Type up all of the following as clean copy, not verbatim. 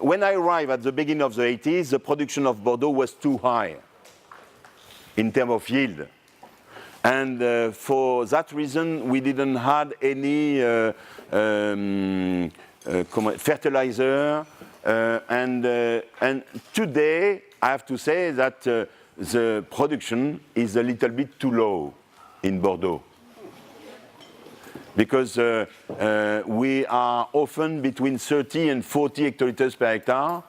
when I arrived at the beginning of the 80s, the production of Bordeaux was too high in terms of yield. And for that reason, we didn't have any fertilizer. And today, I have to say that the production is a little bit too low in Bordeaux. Because we are often between 30 and 40 hectoliters per hectare,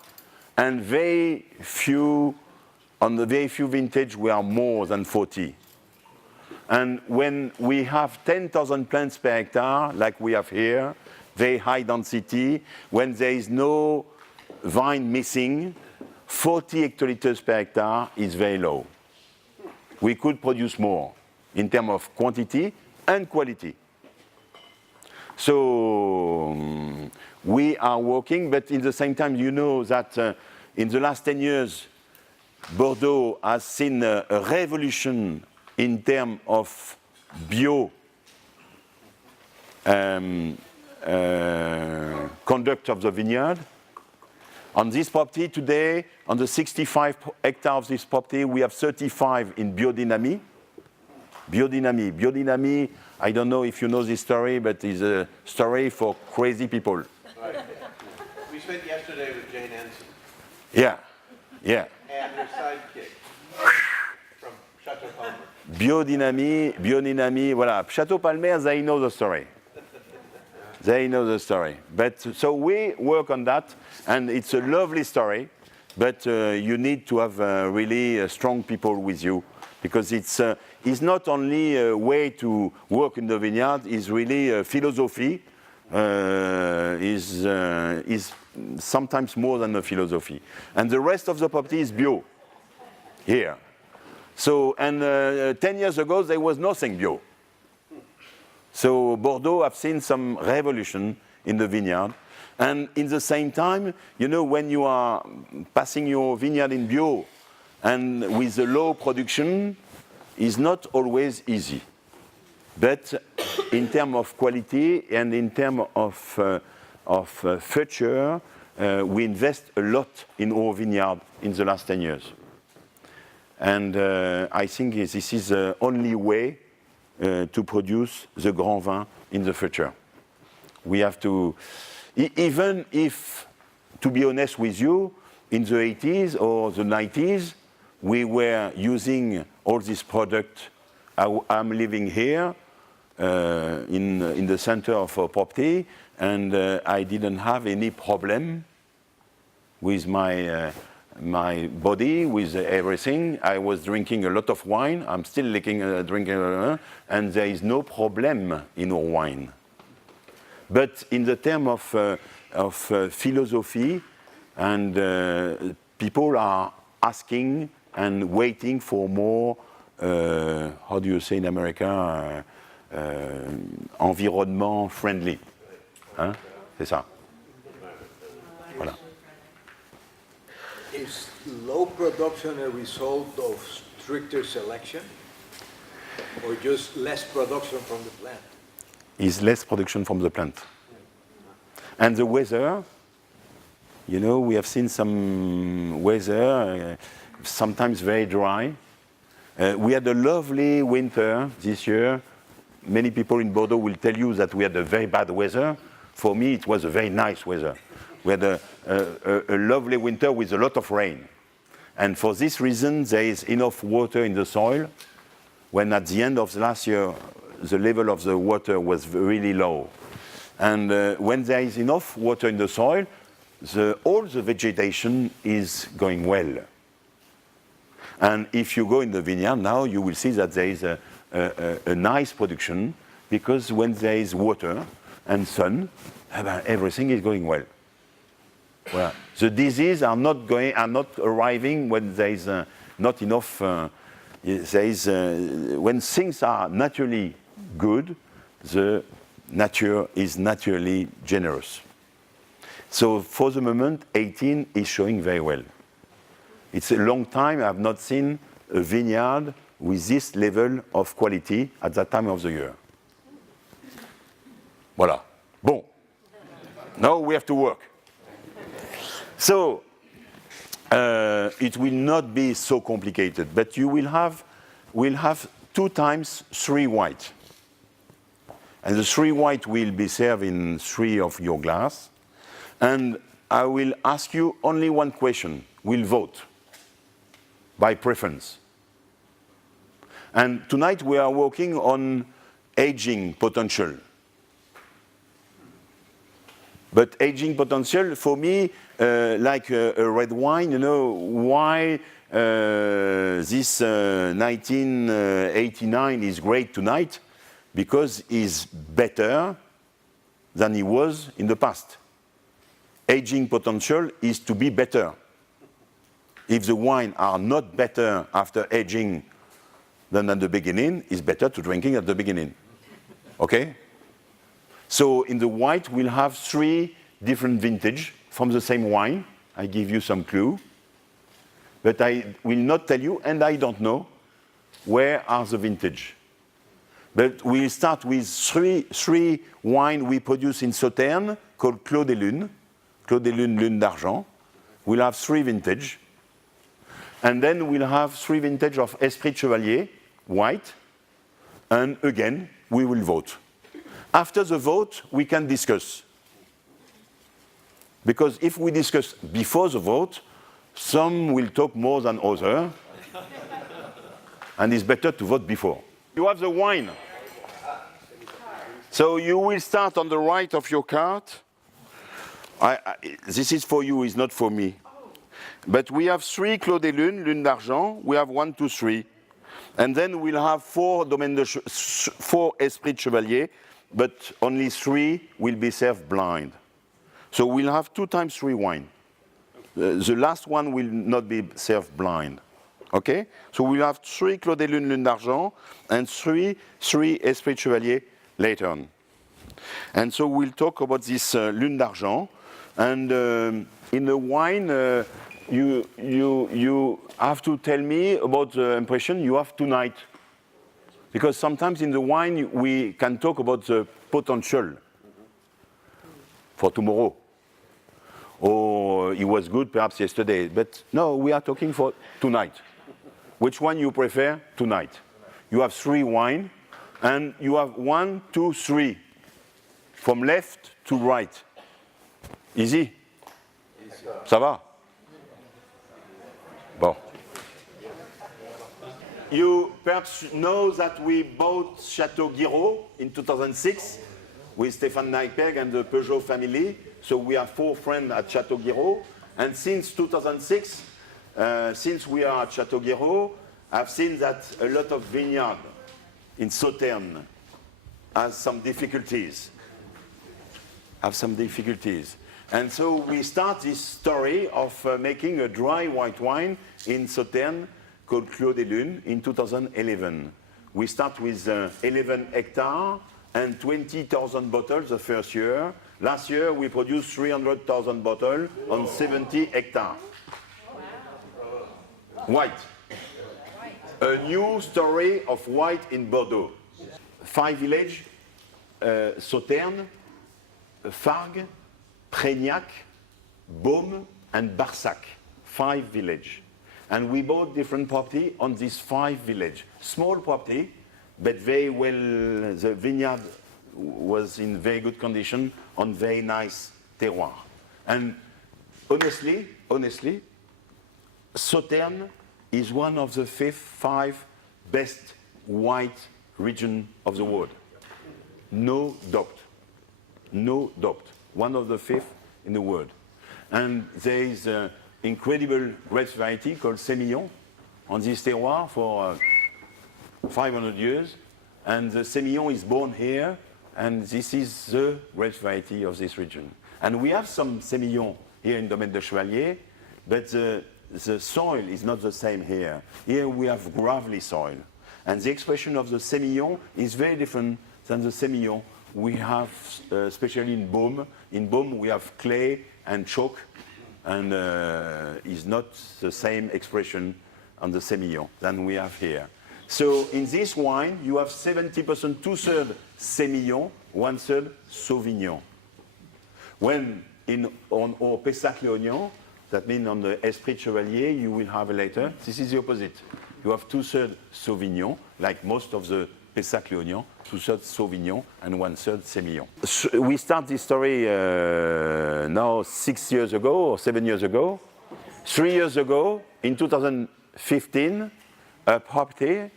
and very few, on the very few vintage, we are more than 40. And when we have 10,000 plants per hectare, like we have here, very high density, when there is no vine missing, 40 hectoliters per hectare is very low. We could produce more in terms of quantity and quality. So we are working, but in the same time, you know that in the last 10 years, Bordeaux has seen a revolution in terms of bio conduct of the vineyard. On this property today, on the 65 hectares of this property, we have 35 in biodynamie. Biodynamie, I don't know if you know this story, but it's a story for crazy people. Right. We spent yesterday with Jane Ensign. Yeah. And her sidekick from Château Palmer. Biodynamie, voilà. Château Palmer, they know the story. But so we work on that, and it's a lovely story, but you need to have really strong people with you, because it's not only a way to work in the vineyard, it's really a philosophy, is sometimes more than a philosophy. And the rest of the property is bio, here. So, and 10 years ago, there was nothing bio. So Bordeaux have seen some revolution in the vineyard. And in the same time, you know, when you are passing your vineyard in bio and with a low production, is not always easy. But in terms of quality and in terms of future, we invest a lot in our vineyard in the last 10 years. And I think this is the only way to produce the Grand Vin in the future. We have to, even if, to be honest with you, in the 80s or the 90s, we were using all this product. I'm living here in the center of our property, and I didn't have any problem with my body, with everything. I was drinking a lot of wine. I'm still drinking, and there is no problem in our wine. But in the term of philosophy, and people are asking and waiting for more, how do you say in America, environnement friendly. Hein? C'est ça. Voilà. Is low production a result of stricter selection, or just less production from the plant? Is less production from the plant. And the weather, you know, we have seen some weather, sometimes very dry. We had a lovely winter this year. Many people in Bordeaux will tell you that we had a very bad weather. For me, it was a very nice weather. We had a lovely winter with a lot of rain. And for this reason, there is enough water in the soil, when at the end of the last year, the level of the water was really low. And when there is enough water in the soil, all the vegetation is going well. And if you go in the vineyard now, you will see that there is a nice production, because when there is water and sun, everything is going well. Well, the diseases are not arriving when there is not enough. When things are naturally good, the nature is naturally generous. So for the moment, 18 is showing very well. It's a long time I have not seen a vineyard with this level of quality at that time of the year. Voilà. Bon. Now we have to work. So it will not be so complicated, but you will have 2 times 3 white. And the 3 white will be served in 3 of your glass. And I will ask you only one question. We'll vote by preference. And tonight we are working on aging potential. But aging potential, for me, like a red wine, you know, why this 1989 is great tonight? Because it's better than it was in the past. Aging potential is to be better. If the wine are not better after aging than at the beginning, it's better to drinking at the beginning. Okay? So in the white, we'll have 3 different vintage from the same wine. I give you some clue. But I will not tell you, and I don't know, where are the vintage. But we'll start with 3 wine we produce in Sauternes called Clos des Lunes. Clos des Lunes, Lune d'Argent. We'll have 3 vintage. And then we'll have 3 vintage of Esprit de Chevalier, white. And again, we will vote. After the vote, we can discuss. Because if we discuss before the vote, some will talk more than others. And it's better to vote before. You have the wine. So you will start on the right of your card. This is for you, it's not for me. But we have 3 Clos des Lunes, Lune d'Argent. We have 1, 2, 3. And then we'll have 4 4 Esprit de Chevalier, but only 3 will be served blind. So we'll have 2 times 3 wine. The last one will not be served blind. Okay? So we'll have 3 Clos des Lunes, Lune d'Argent, and 3 Esprit de Chevalier later on. And so we'll talk about this Lune d'Argent. And in the wine, you have to tell me about the impression you have tonight. Because sometimes in the wine, we can talk about the potential for tomorrow. Or it was good perhaps yesterday. But no, we are talking for tonight. Which one you prefer tonight? You have 3 wine, and you have 1, 2, 3, from left to right. Easy? Ça va? Bon. You perhaps know that we bought Château Guiraud in 2006 with Stéphane Nyberg and the Peugeot family. So we are 4 friends at Château Guiraud. And since 2006, since we are at Château Guiraud, I've seen that a lot of vineyards in Sauternes have some difficulties. And so we start this story of making a dry white wine in Sauternes called Clos des Lunes in 2011. We start with 11 hectares and 20,000 bottles the first year. Last year we produced 300,000 bottles on 70 hectares. White. A new story of white in Bordeaux. 5 villages, Sauternes, Fargues, Prégnac, Baume, and Barsac. 5 villages. And we bought different property on these 5 villages. Small property, but very well, the vineyard was in very good condition on very nice terroir. And honestly, Sauternes is one of the 5 best white region of the world. No doubt. One of the 5 in the world. And there is an incredible grape variety called Sémillon on this terroir for 500 years. And the Sémillon is born here, and this is the grape variety of this region. And we have some Sémillon here in Domaine de Chevalier, but the soil is not the same here. Here we have gravelly soil. And the expression of the Sémillon is very different than the Sémillon we have, especially in Baume. In Baume we have clay and chalk, and is not the same expression on the Sémillon than we have here. So in this wine, you have 70%, 2/3 Sémillon, 1/3 Sauvignon. When on our Pessac-Léognan, That means on the Esprit Chevalier, you will have later, this is the opposite. You have 2/3 Sauvignon, like most of the Pessac-Léognan, 2/3 Sauvignon and 1/3 Sémillon. We start this story now 6 years ago or 7 years ago. 3 years ago, in 2015, a property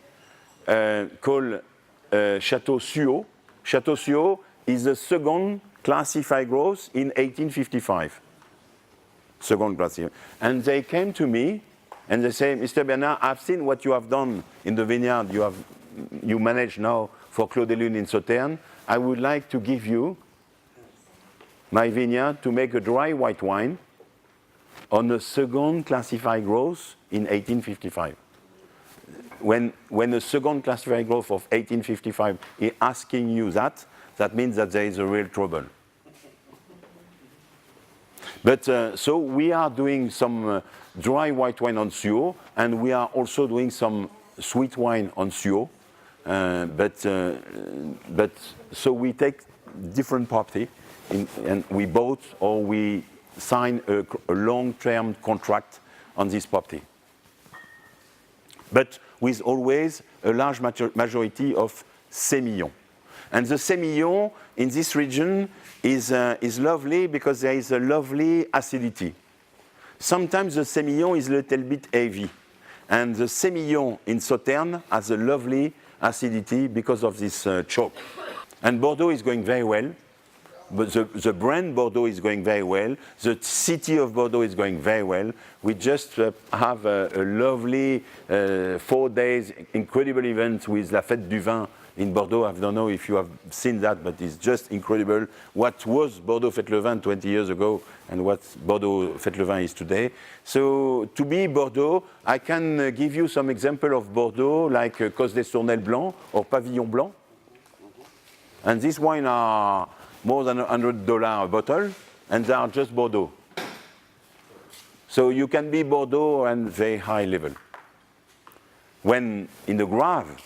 called Château Suot. Château Suot is the second classified growth in 1855. Second classified. And they came to me and they say, Mr. Bernard, I've seen what you have done in the vineyard you manage now for Clos des Lunes in Sauternes. I would like to give you my vineyard to make a dry white wine on a second classified growth in 1855. When a second classified growth of 1855 is asking you that means that there is a real trouble. But so we are doing some dry white wine on Suot, and we are also doing some sweet wine on Suot. But so we take different property, and we bought or we sign a long-term contract on this property. But with always a large majority of Sémillon. And the Sémillon in this region is lovely because there is a lovely acidity. Sometimes the Sémillon is a little bit heavy. And the Sémillon in Sauternes has a lovely acidity because of this choke. And Bordeaux is going very well. But the brand Bordeaux is going very well. The city of Bordeaux is going very well. We just have a lovely 4 days incredible event with La Fête du Vin in Bordeaux. I don't know if you have seen that, but it's just incredible what was Bordeaux Fête le Vin 20 years ago and what Bordeaux Fête le Vin is today. So to be Bordeaux, I can give you some example of Bordeaux like Cos des Tournelles Blanc or Pavillon Blanc. And these wine are more than $100 a bottle, and they are just Bordeaux. So you can be Bordeaux and very high level. When in the Grave,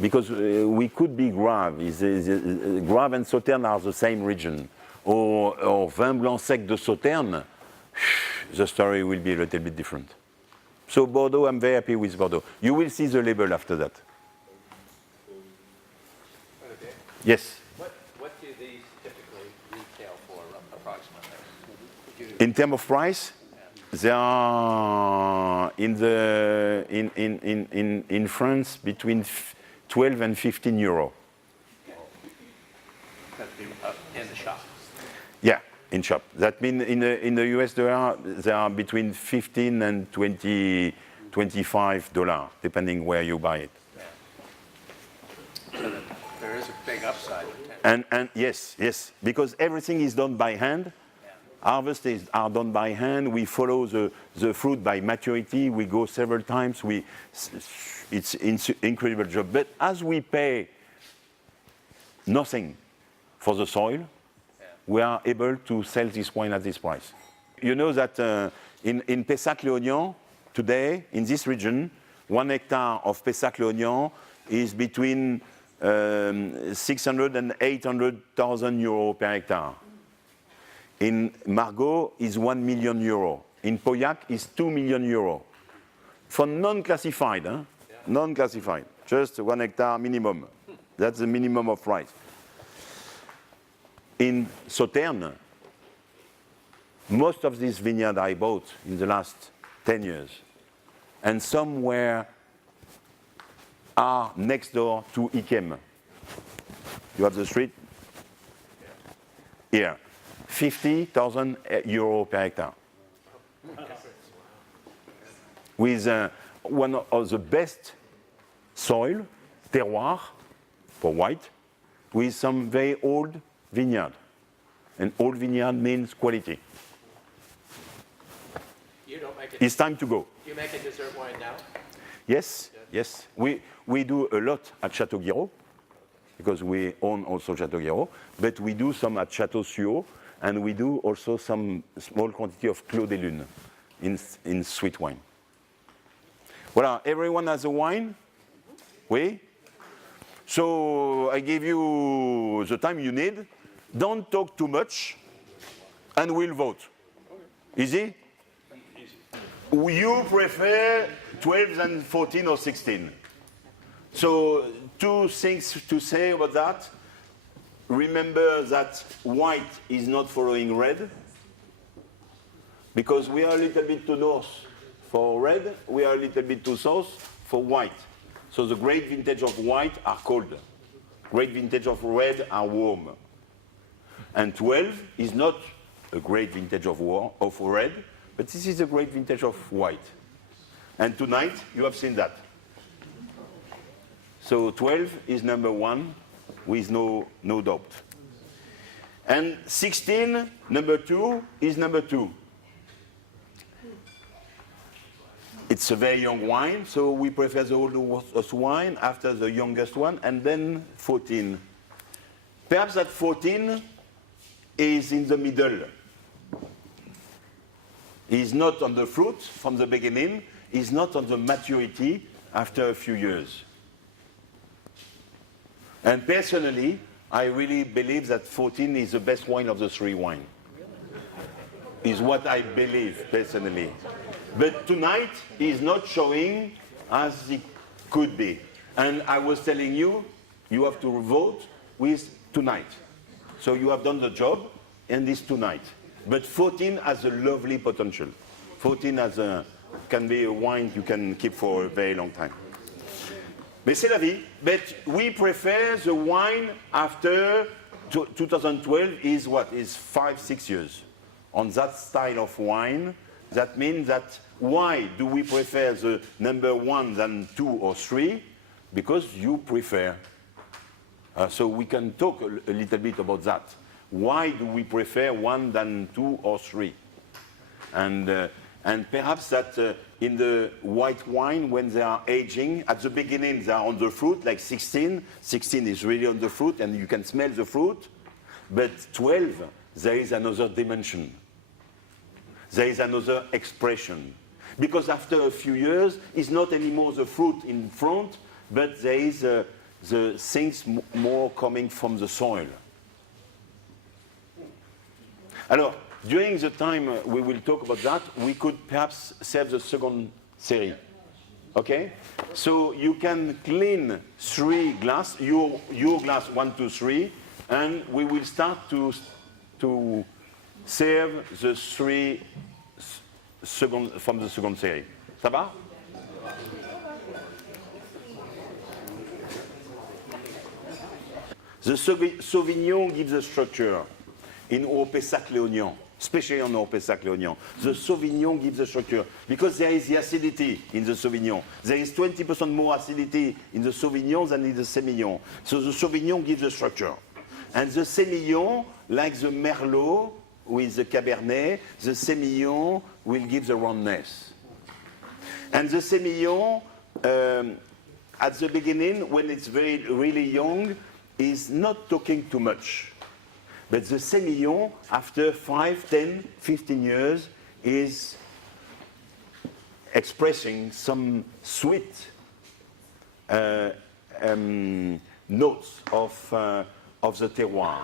because we could be Grave, Grave and Sauternes are the same region, or Vin Blanc Sec de Sauternes, the story will be a little bit different. So Bordeaux, I'm very happy with Bordeaux. You will see the label after that. Okay. Yes. What do these typically retail for approximately? In terms of price, they are in France between 12 and 15 euro. That'd be in the shop. Yeah, in shop. That means in the US they are between 15 and 25 $, depending where you buy it. So that there is a big upside. And yes, because everything is done by hand. Harvests are done by hand. We follow the fruit by maturity. We go several times. It's incredible job. But as we pay nothing for the soil, we are able to sell this wine at this price. You know that in Pessac-Léognan, today, in this region, 1 hectare of Pessac-Léognan is between 600 and 800,000 euros per hectare. In Margaux is 1 million euro. In Pauillac is 2 million euro. For non-classified, huh? Yeah. Non-classified, just 1 hectare minimum. That's the minimum of price. In Sauternes, most of these vineyards I bought in the last 10 years, and somewhere are next door to Yquem. You have the street here. 50,000 euro per hectare. With one of the best soil, terroir, for white, with some very old vineyard. And old vineyard means quality. You don't make it. It's time to go. You make a dessert wine now? Yes, yes. We do a lot at Château Guiraud, because we own also Château Guiraud, but we do some at Château Suot, and we do also some small quantity of Clos des Lunes in sweet wine. Voilà, everyone has a wine? Oui? So I give you the time you need. Don't talk too much, and we'll vote. Easy? You prefer 12 than 14 or 16. So two things to say about that. Remember that white is not following red, because we are a little bit too north for red, we are a little bit too south for white. So the great vintage of white are cold. Great vintage of red are warm. And 12 is not a great vintage of red, but this is a great vintage of white. And tonight, you have seen that. So 12 is number one, with no doubt. And 16, number two, is number two. It's a very young wine, so we prefer the oldest wine after the youngest one, and then 14. Perhaps that 14 is in the middle. He's not on the fruit from the beginning, he's not on the maturity after a few years. And personally, I really believe that 14 is the best wine of the three wines. Is what I believe personally. But tonight is not showing as it could be. And I was telling you, you have to vote with tonight. So you have done the job, and it's tonight. But 14 has a lovely potential. 14 can be a wine you can keep for a very long time. Mais c'est la vie. But we prefer the wine after 2012 is what? Is 5-6 years. On that style of wine, that means that why do we prefer the number 1 than 2 or 3? Because you prefer. So we can talk a little bit about that. Why do we prefer 1 than 2 or 3? And perhaps that in the white wine, when they are aging, at the beginning they are on the fruit, like 16. 16 is really on the fruit, and you can smell the fruit. But 12, there is another dimension. There is another expression. Because after a few years, it's not anymore the fruit in front, but there is the things more coming from the soil. Alors, during the time we will talk about that, we could perhaps serve the second series. Okay? So you can clean 3 glasses, your glass 1, 2, 3, and we will start to serve the 3 from the second series. Ça va? The Sauvignon gives a structure in our Pessac-Léognan, especially on our Pessac-Léognan. The Sauvignon gives a structure because there is the acidity in the Sauvignon. There is 20% more acidity in the Sauvignon than in the Sémillon. So the Sauvignon gives a structure. And the Sémillon, like the Merlot with the Cabernet, the Sémillon will give the roundness. And the Sémillon, at the beginning, when it's really young, is not talking too much. But the Sémillon, after 5, 10, 15 years, is expressing some sweet notes of the terroir.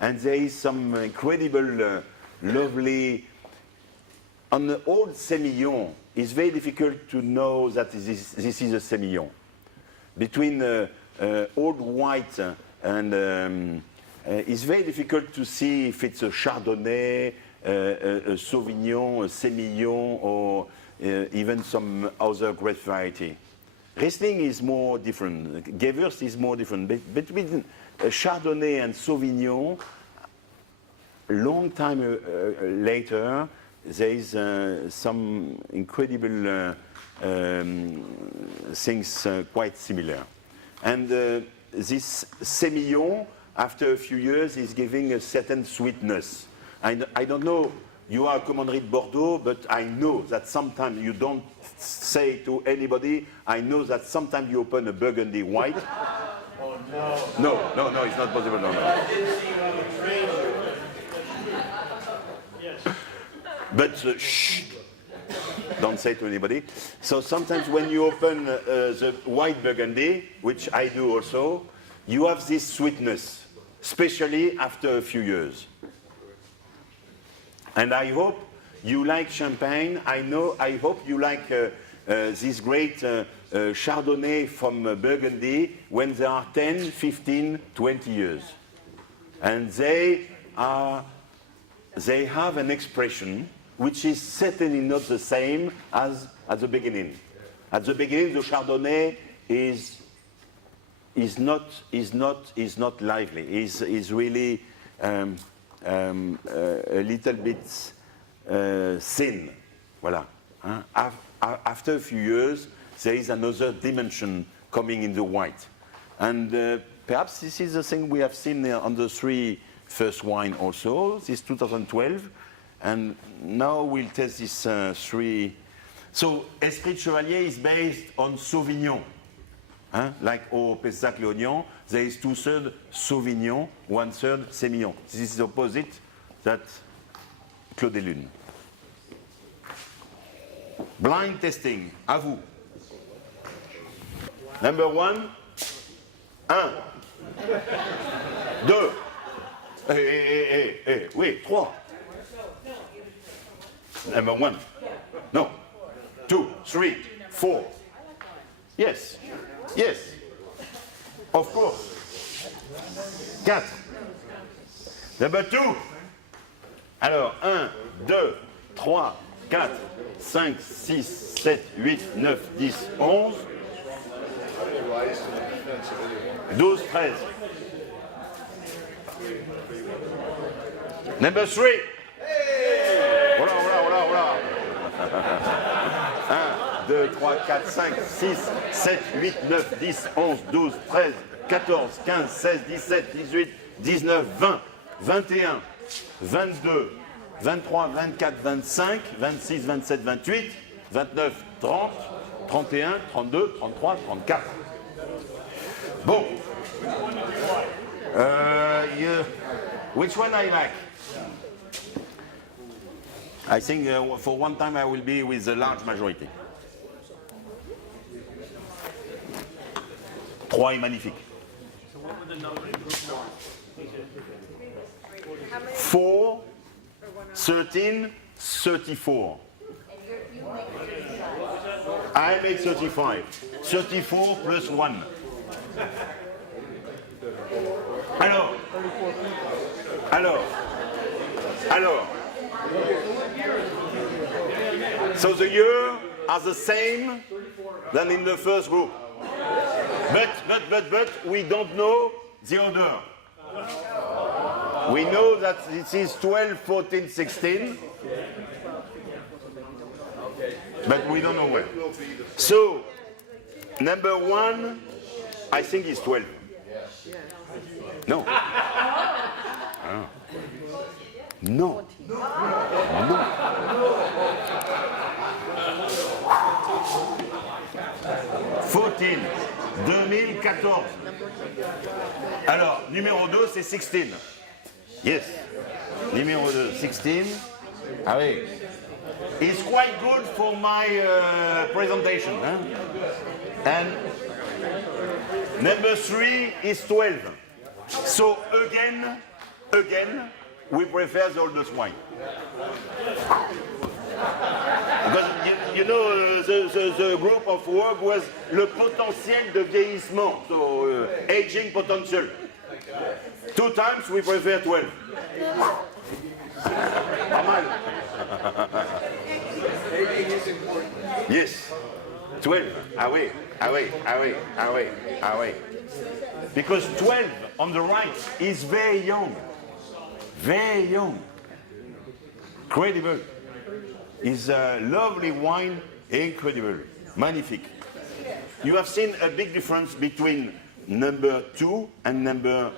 And there is some incredible, lovely... On the old Sémillon, it's very difficult to know that this is a Sémillon. Between old white and... it's very difficult to see if it's a Chardonnay, a Sauvignon, a Sémillon, or even some other grape variety. Riesling is more different. Gewürz is more different. Between Chardonnay and Sauvignon, a long time later, there is some incredible things quite similar. And this Sémillon, after a few years, is giving a certain sweetness. I don't know, you are Commanderie de Bordeaux, but I know that sometimes you don't say to anybody, I know that sometimes you open a Burgundy white. Oh, no. No, it's not possible. No. I did see you on the train. Yes. But shh, don't say to anybody. So sometimes when you open the white Burgundy, which I do also, you have this sweetness, especially after a few years. And I hope you like champagne. I hope you like this great Chardonnay from Burgundy when they are 10, 15, 20 years. And they have an expression which is certainly not the same as at the beginning. At the beginning, the Chardonnay is not lively. Is really a little bit thin. Voilà. After a few years, there is another dimension coming in the white, and perhaps this is the thing we have seen on the 3 first wine also. This 2012, and now we'll test this 3. So Esprit de Chevalier is based on Sauvignon. Like au Pessac-Léognan, there is 2/3 Sauvignon, 1/3 Sémillon. This is the opposite that Claude et Lune. Blind testing, à vous. Number 1, 1, 2, oui, 3. Number 1, no, 2, 3, 4. Yes. Yes, of course. 4. Number 2. Alors, 1, 2, 3, 4, 5, 6, 7, 8, 9, 10, 11, 12, 13. Number 3. Voilà, voilà, voilà, voilà. 2, 3, 4, 5, 6, 7, 8, 9, 10, 11, 12, 13, 14, 15, 16, 17, 18, 19, 20, 21, 22, 23, 24, 25, 26, 27, 28, 29, 30, 31, 32, 33, 34. Bon. Which one I like? I think for one time I will be with a large majority. 3 est magnifique. 4, 13, 34. I make 35. 34 plus 1. Alors. So the years are the same than in the first group. But we don't know the order. We know that this is 12, 14, 16, but we don't know when. So, number 1, I think is 12. No. No. No. 14, 2014. Alors, numéro 2, c'est 16. Yes. Numéro 2, 16. Ah oui. It's quite good for my presentation. Hein? And number 3 is 12. So again, we prefer the oldest wine. Because you know, the group of work was le potentiel de vieillissement, so aging potential. 2 times we prefer 12. Pas mal. Yes, 12. Ah oui. Because 12 on the right is very young. Very young. Incredible. It's a lovely wine, incredible, magnifique. You have seen a big difference between number 2 and number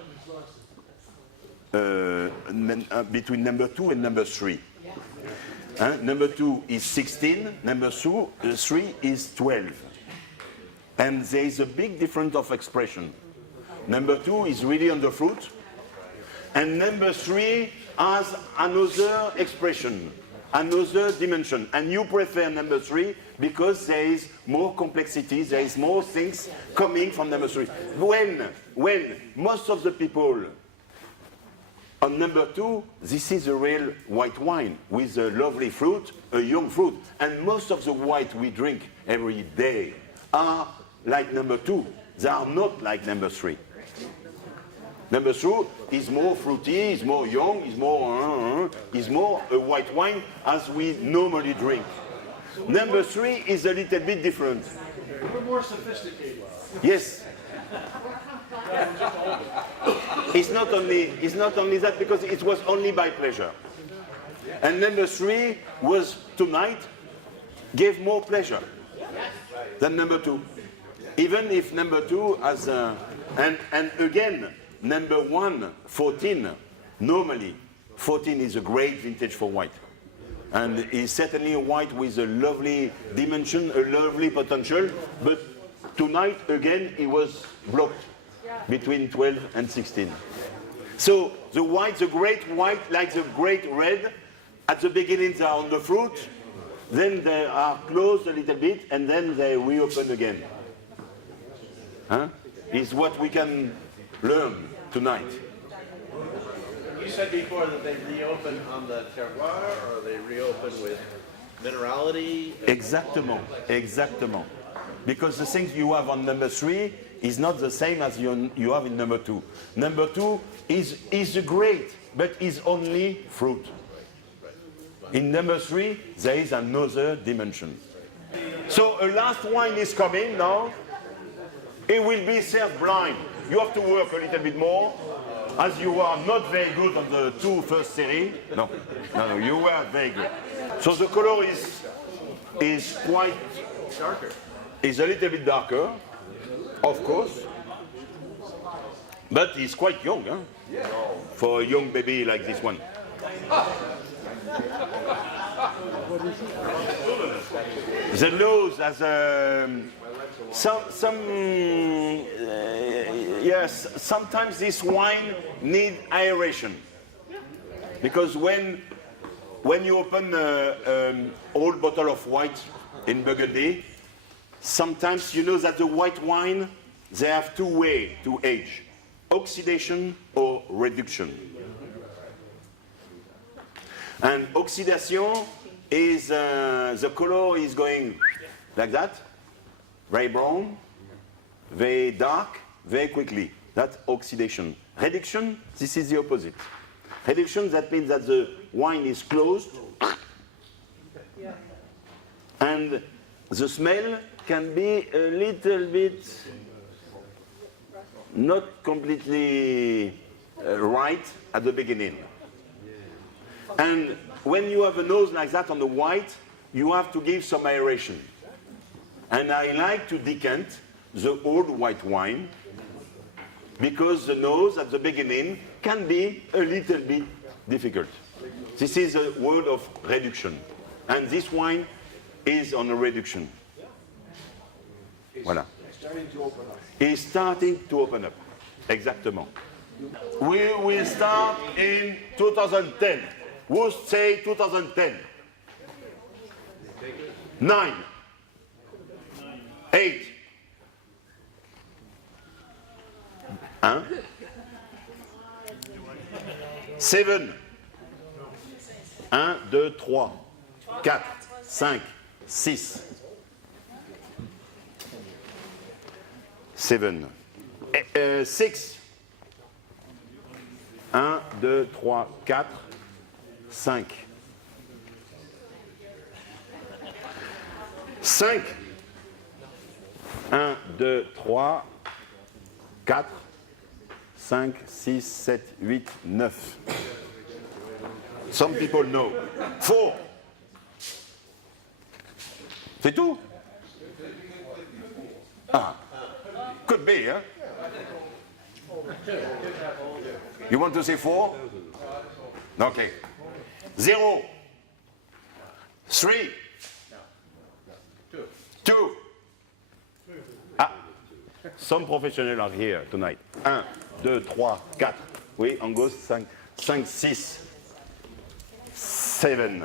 between number 2 and number 3. Number 2 is 16, number 3 is 12. And there is a big difference of expression. Number 2 is really on the fruit, and number 3 has another expression, another dimension. And you prefer number 3 because there is more complexity, there is more things coming from number 3. When most of the people On number 2, this is a real white wine with a lovely fruit, a young fruit. And most of the white we drink every day are like number 2. They are not like number 3. Number 3 is more fruity, is more young, is more a white wine as we normally drink. Number 3 is a little bit different. We're more sophisticated. Yes. It's not only that, because it was only by pleasure. And number 3 was tonight, gave more pleasure than number 2. Even if number 2 has, and again, number 1, 14, normally, 14 is a great vintage for white. And is certainly a white with a lovely dimension, a lovely potential, but tonight, again, it was blocked between 12 and 16. So the white, the great white, like the great red, at the beginning they are on the fruit, then they are closed a little bit, and then they reopen again. Is what we can learn tonight. You said before that they reopen on the terroir, or they reopen with minerality? Exactement. Because the things you have on number 3 is not the same as you have in number 2. Number 2 is great, but is only fruit. In number 3, there is another dimension. So a last wine is coming now. It will be served blind. You have to work a little bit more, as you are not very good on the 2 first series. No, you were very good. So the color is quite darker. Is a little bit darker, of course, but he's quite young, for a young baby like this one. The nose has yes, sometimes this wine needs aeration, because when you open an old bottle of white in Burgundy, sometimes you know that the white wine, they have 2 ways to age: oxidation or reduction. And oxidation is the color is going like that, very brown, very dark, very quickly. That's oxidation. Reduction, this is the opposite. Reduction, that means that the wine is closed, and the smell can be a little bit not completely right at the beginning. And when you have a nose like that on the white, you have to give some aeration. And I like to decant the old white wine, because the nose at the beginning can be a little bit difficult. This is a word of reduction. And this wine is on a reduction. Voilà. It's starting to open up. Exactement. We will start in 2010. Who say 2010? 9. 8. 7. 1, 2, 3, 4, 5, 6. 7. 6. 1, 2, 3, 4, 5. 5. 1, 2, 3, 4, 5, 6, 7, 8, 9. Some people know. 4. C'est tout? Ah. Could be, huh? You want to say 4? Okay. 0. 3. 2. Ah. Some professionals are here tonight. 1, 2, 3, 4. Oui, on goes 5, 6, 7.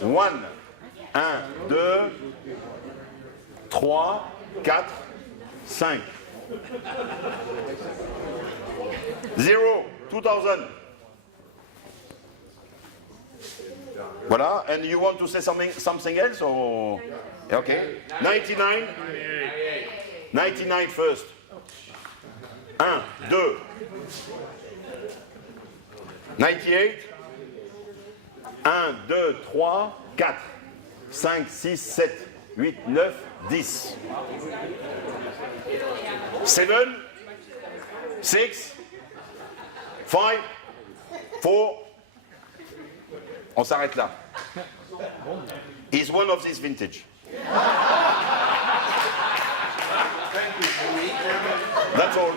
1. 1, 2, 3, 4, 5. 0, 2000. Voilà, and you want to say something else or? Okay. 99? 99 first. 1, 2. 98. 1, 2, 3, 4, 5, 6, 7, 8, 9, 10. 7, 6, 5, 4. On s'arrête là. Is one of this vintage. That's all.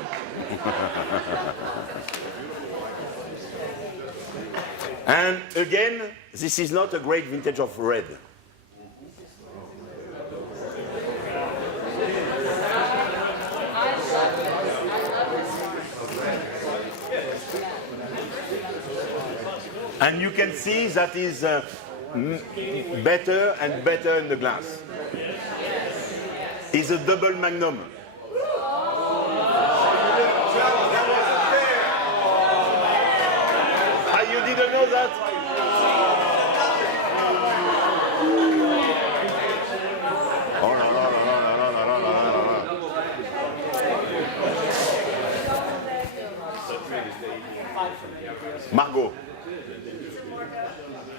And again, this is not a great vintage of red. And you can see that is better and better in the glass. It's a double magnum. Ah, you didn't know that? Oh là là là là là là là là là. Margot.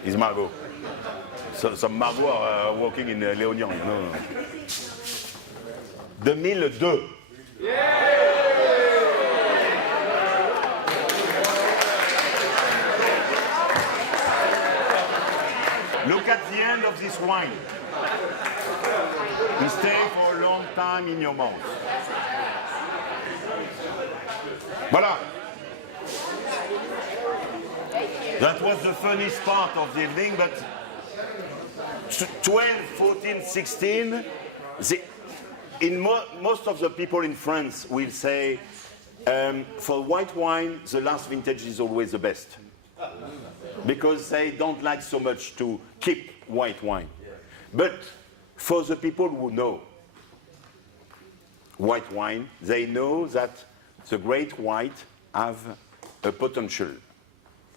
Is Margot. So, some Margot are walking in Léognan. No. 2002. Look at the end of this wine. It stays for a long time in your mouth. Voilà. That was the funniest part of the evening, but 12, 14, 16, most of the people in France will say, for white wine, the last vintage is always the best. Because they don't like so much to keep white wine. But for the people who know white wine, they know that the great white have a potential.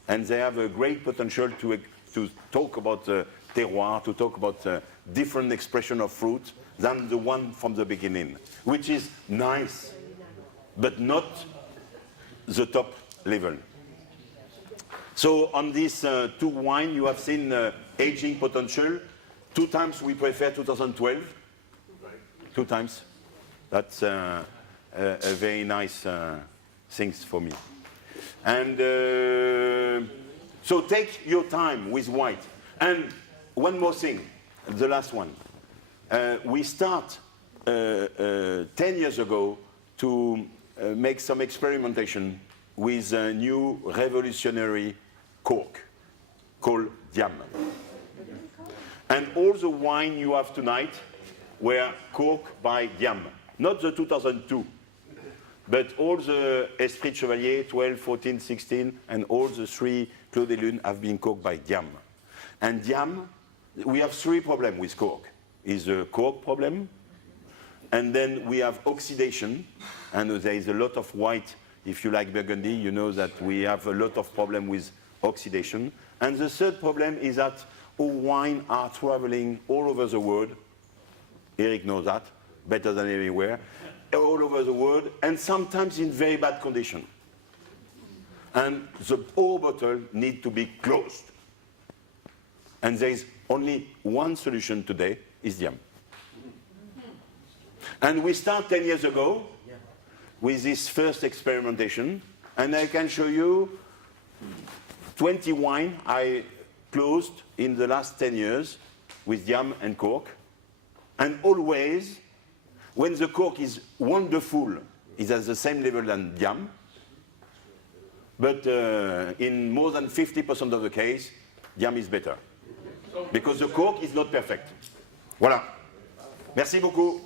And they have a great potential to talk about terroir, to talk about different expression of fruit than the one from the beginning, which is nice, but not the top level. So on this two wine, you have seen aging potential. 2 times we prefer 2012. 2 times. That's a very nice thing for me. And so take your time with white. And one more thing, the last one. We start 10 years ago to make some experimentation with a new revolutionary cork called Diam. And all the wine you have tonight were corked by Diam. Not the 2002. But all the Esprit Chevalier, 12, 14, 16, and all the 3 Clos des Lunes have been corked by Diam. And Diam, we have 3 problems with cork. Is a cork problem, and then we have oxidation, and there is a lot of white. If you like Burgundy, you know that we have a lot of problem with oxidation. And the third problem is that all wine are traveling all over the world. Eric knows that better than anywhere. All over the world, and sometimes in very bad condition. And the whole bottle needs to be closed. And there is only one solution today, is Diam. And we start 10 years ago with this first experimentation, and I can show you 20 wine I closed in the last 10 years with Diam and cork, and always when the cork is wonderful, it's at the same level than Diam, but in more than 50% of the case, Diam is better. Because the cork is not perfect. Voilà. Merci beaucoup.